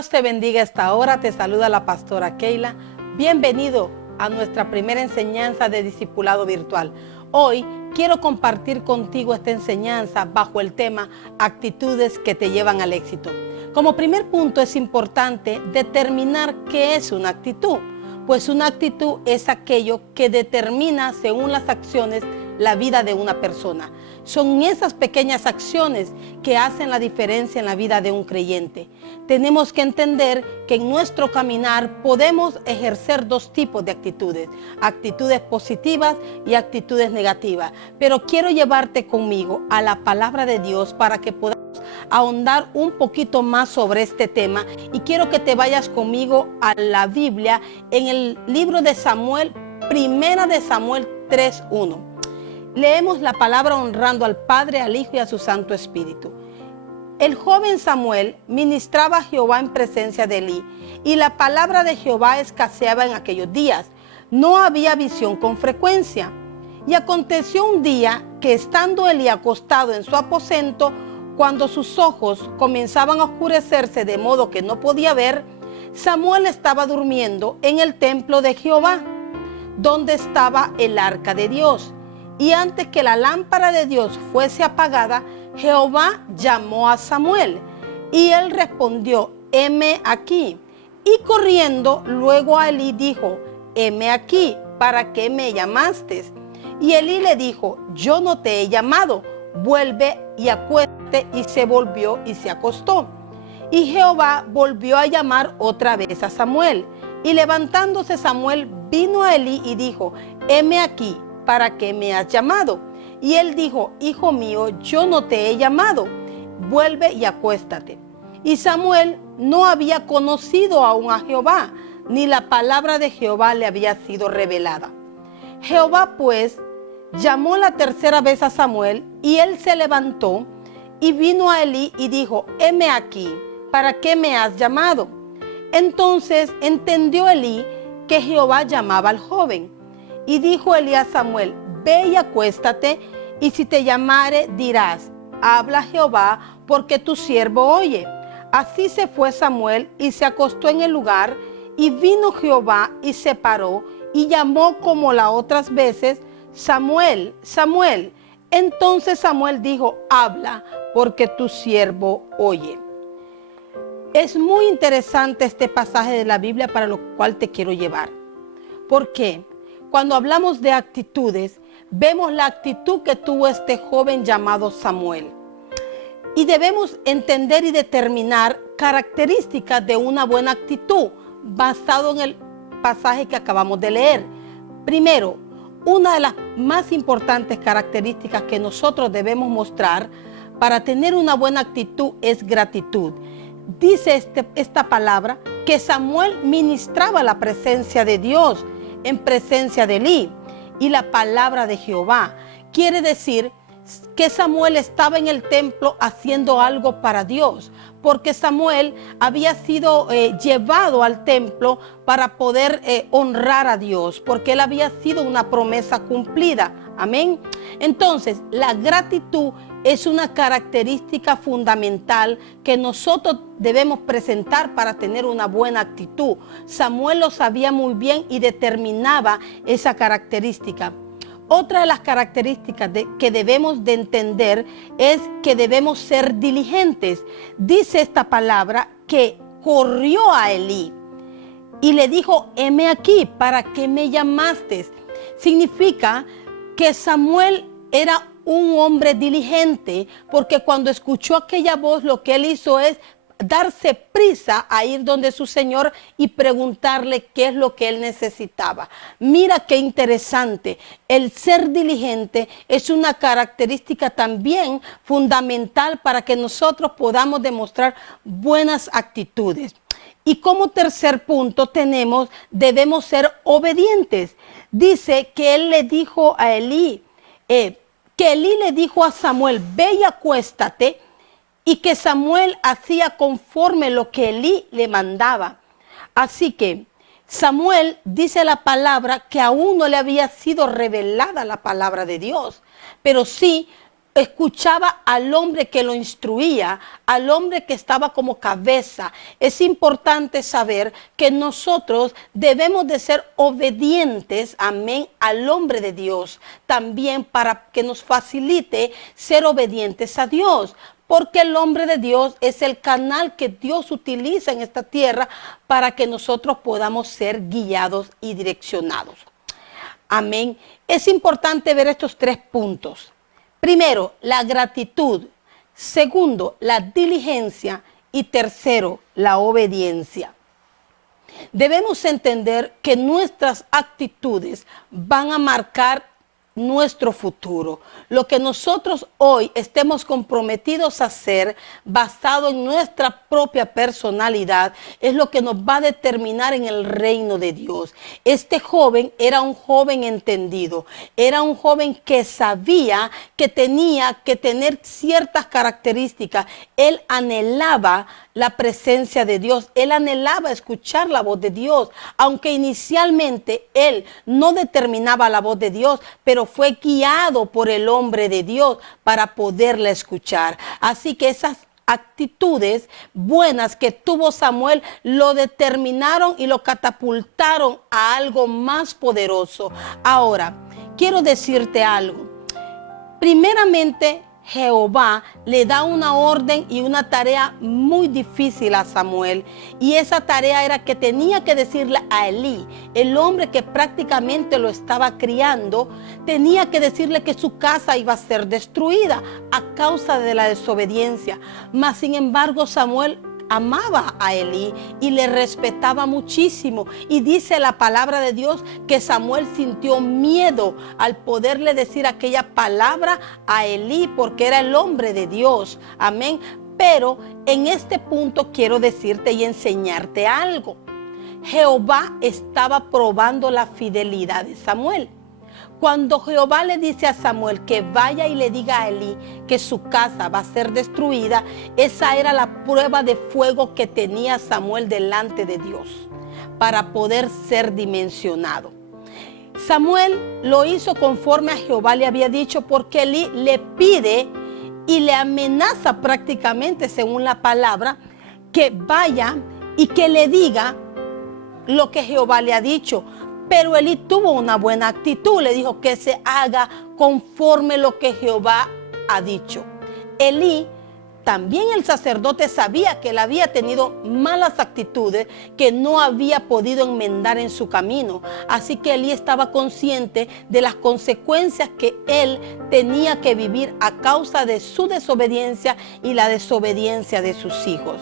Dios te bendiga esta hora, te saluda la pastora Keila. Bienvenido a nuestra primera enseñanza de discipulado virtual. Hoy quiero compartir contigo esta enseñanza bajo el tema actitudes que te llevan al éxito. Como primer punto es importante determinar qué es una actitud, pues una actitud es aquello que determina según las acciones la vida de una persona. Son esas pequeñas acciones que hacen la diferencia en la vida de un creyente. Tenemos que entender que en nuestro caminar podemos ejercer dos tipos de actitudes, actitudes positivas y actitudes negativas. Pero quiero llevarte conmigo a la palabra de Dios para que podamos ahondar un poquito más sobre este tema, y quiero que te vayas conmigo a la Biblia en el libro de Samuel, primera de Samuel 3:1. Leemos la palabra honrando al Padre, al Hijo y a su Santo Espíritu. El joven Samuel ministraba a Jehová en presencia de Elí, y la palabra de Jehová escaseaba en aquellos días. No había visión con frecuencia. Y aconteció un día que, estando Elí acostado en su aposento, cuando sus ojos comenzaban a oscurecerse de modo que no podía ver, Samuel estaba durmiendo en el templo de Jehová, donde estaba el arca de Dios. Y antes que la lámpara de Dios fuese apagada, Jehová llamó a Samuel, y él respondió: heme aquí. Y corriendo luego a Elí dijo: heme aquí, ¿para qué me llamaste? Y Elí le dijo: yo no te he llamado, vuelve y acuéstate. Y se volvió y se acostó. Y Jehová volvió a llamar otra vez a Samuel. Y levantándose Samuel vino a Elí y dijo: heme aquí, ¿para qué me has llamado? Y él dijo: hijo mío, yo no te he llamado, vuelve y acuéstate. Y Samuel no había conocido aún a Jehová, ni la palabra de Jehová le había sido revelada. Jehová pues llamó la tercera vez a Samuel, y él se levantó y vino a Elí y dijo: heme aquí, ¿para qué me has llamado? Entonces entendió Elí que Jehová llamaba al joven. Y dijo Elí a Samuel: ve y acuéstate, y si te llamare dirás: habla Jehová, porque tu siervo oye. Así se fue Samuel y se acostó en el lugar, y vino Jehová y se paró y llamó como las otras veces: Samuel, Samuel. Entonces Samuel dijo: habla, porque tu siervo oye. Es muy interesante este pasaje de la Biblia, para lo cual te quiero llevar. ¿Por qué? Cuando hablamos de actitudes, vemos la actitud que tuvo este joven llamado Samuel. Y debemos entender y determinar características de una buena actitud basado en el pasaje que acabamos de leer. Primero, una de las más importantes características que nosotros debemos mostrar para tener una buena actitud es gratitud. Dice esta palabra que Samuel ministraba la presencia de Dios en presencia de Elí, y la palabra de Jehová. Quiere decir que Samuel estaba en el templo haciendo algo para Dios, porque Samuel había sido llevado al templo para poder honrar a Dios, porque él había sido una promesa cumplida. Amén. Entonces, la gratitud es una característica fundamental que nosotros debemos presentar para tener una buena actitud. Samuel lo sabía muy bien y determinaba esa característica. Otra de las características que debemos de entender es que debemos ser diligentes. Dice esta palabra que corrió a Elí y le dijo: heme aquí, ¿para qué me llamaste? Significa que Samuel era un hombre diligente, porque cuando escuchó aquella voz, lo que él hizo es darse prisa a ir donde su Señor y preguntarle qué es lo que él necesitaba. Mira qué interesante. El ser diligente es una característica también fundamental para que nosotros podamos demostrar buenas actitudes. Y como tercer punto debemos ser obedientes. Dice que él le dijo a Elí, que Elí le dijo a Samuel: ve y acuéstate, y que Samuel hacía conforme lo que Elí le mandaba. Así que Samuel, dice la palabra, que aún no le había sido revelada la palabra de Dios, pero sí escuchaba al hombre que lo instruía, al hombre que estaba como cabeza. Es importante saber que nosotros debemos de ser obedientes, amén, al hombre de Dios, también para que nos facilite ser obedientes a Dios. Porque el hombre de Dios es el canal que Dios utiliza en esta tierra para que nosotros podamos ser guiados y direccionados. Amén. Es importante ver estos 3 puntos. Primero, la gratitud. Segundo, la diligencia. Y tercero, la obediencia. Debemos entender que nuestras actitudes van a marcar nuestro futuro. Lo que nosotros hoy estemos comprometidos a hacer, basado en nuestra propia personalidad, es lo que nos va a determinar en el reino de Dios. Este joven era un joven entendido, era un joven que sabía que tenía que tener ciertas características. Él anhelaba la presencia de Dios, él anhelaba escuchar la voz de Dios, aunque inicialmente él no determinaba la voz de Dios, pero fue guiado por el hombre de Dios para poderla escuchar. Así que esas actitudes buenas que tuvo Samuel lo determinaron y lo catapultaron a algo más poderoso. Ahora, quiero decirte algo. Primeramente, Jehová le da una orden y una tarea muy difícil a Samuel, y esa tarea era que tenía que decirle a Elí, el hombre que prácticamente lo estaba criando, tenía que decirle que su casa iba a ser destruida a causa de la desobediencia. Mas sin embargo, Samuel amaba a Elí y le respetaba muchísimo, y dice la palabra de Dios que Samuel sintió miedo al poderle decir aquella palabra a Elí, porque era el hombre de Dios, amén. Pero en este punto quiero decirte y enseñarte algo. Jehová estaba probando la fidelidad de Samuel. Cuando Jehová le dice a Samuel que vaya y le diga a Elí que su casa va a ser destruida, esa era la prueba de fuego que tenía Samuel delante de Dios para poder ser dimensionado. Samuel lo hizo conforme a Jehová le había dicho, porque Elí le pide y le amenaza prácticamente, según la palabra, que vaya y que le diga lo que Jehová le ha dicho. Pero Elí tuvo una buena actitud, le dijo que se haga conforme lo que Jehová ha dicho. Elí, también el sacerdote, sabía que él había tenido malas actitudes que no había podido enmendar en su camino. Así que Elí estaba consciente de las consecuencias que él tenía que vivir a causa de su desobediencia y la desobediencia de sus hijos.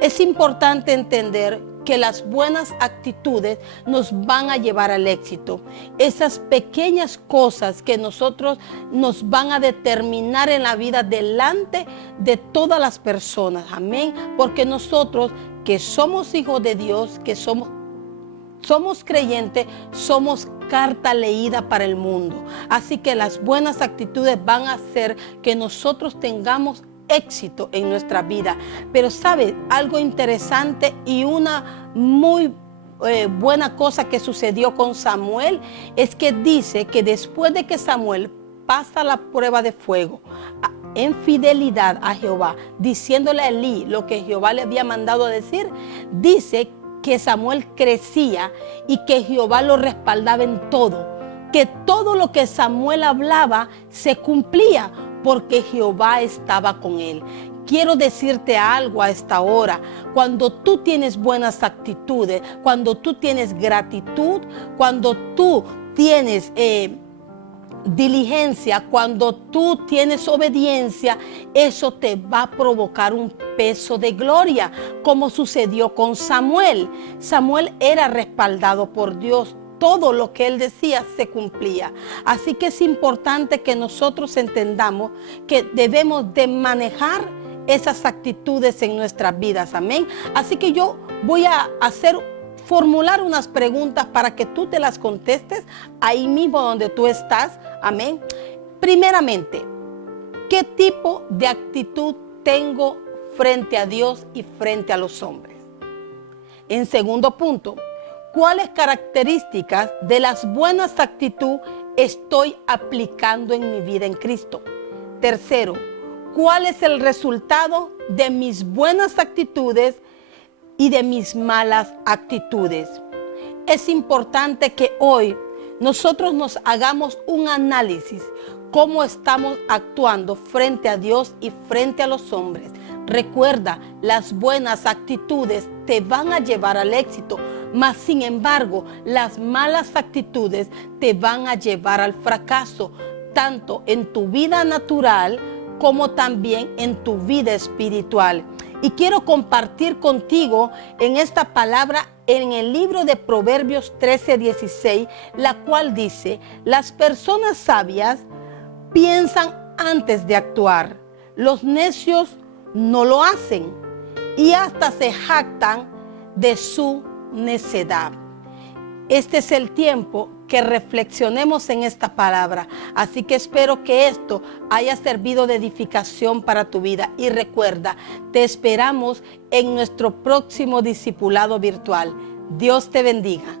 Es importante entender que las buenas actitudes nos van a llevar al éxito. Esas pequeñas cosas que nosotros nos van a determinar en la vida delante de todas las personas. Amén. Porque nosotros que somos hijos de Dios, que somos creyentes, somos carta leída para el mundo. Así que las buenas actitudes van a hacer que nosotros tengamos éxito en nuestra vida. Pero ¿sabe algo interesante y una muy buena cosa que sucedió con Samuel? Es que dice que después de que Samuel pasa la prueba de fuego en fidelidad a Jehová, diciéndole a Elí lo que Jehová le había mandado a decir, dice que Samuel crecía y que Jehová lo respaldaba en todo, que todo lo que Samuel hablaba se cumplía, porque Jehová estaba con él. Quiero decirte algo a esta hora. Cuando tú tienes buenas actitudes, cuando tú tienes gratitud, cuando tú tienes diligencia, cuando tú tienes obediencia, eso te va a provocar un peso de gloria, como sucedió con Samuel. Samuel era respaldado por Dios. Todo lo que él decía se cumplía. Así que es importante que nosotros entendamos que debemos de manejar esas actitudes en nuestras vidas. Amén. Así que yo voy a formular unas preguntas para que tú te las contestes ahí mismo donde tú estás. Amén. Primeramente, ¿qué tipo de actitud tengo frente a Dios y frente a los hombres? En segundo punto, ¿cuáles características de las buenas actitudes estoy aplicando en mi vida en Cristo? Tercero, ¿cuál es el resultado de mis buenas actitudes y de mis malas actitudes? Es importante que hoy nosotros nos hagamos un análisis, cómo estamos actuando frente a Dios y frente a los hombres. Recuerda, las buenas actitudes te van a llevar al éxito, mas sin embargo, las malas actitudes te van a llevar al fracaso, tanto en tu vida natural como también en tu vida espiritual. Y quiero compartir contigo en esta palabra en el libro de Proverbios 13:16, la cual dice: las personas sabias piensan antes de actuar, los necios no lo hacen y hasta se jactan de su necedad. Este es el tiempo que reflexionemos en esta palabra. Así que espero que esto haya servido de edificación para tu vida. Y recuerda, te esperamos en nuestro próximo discipulado virtual. Dios te bendiga.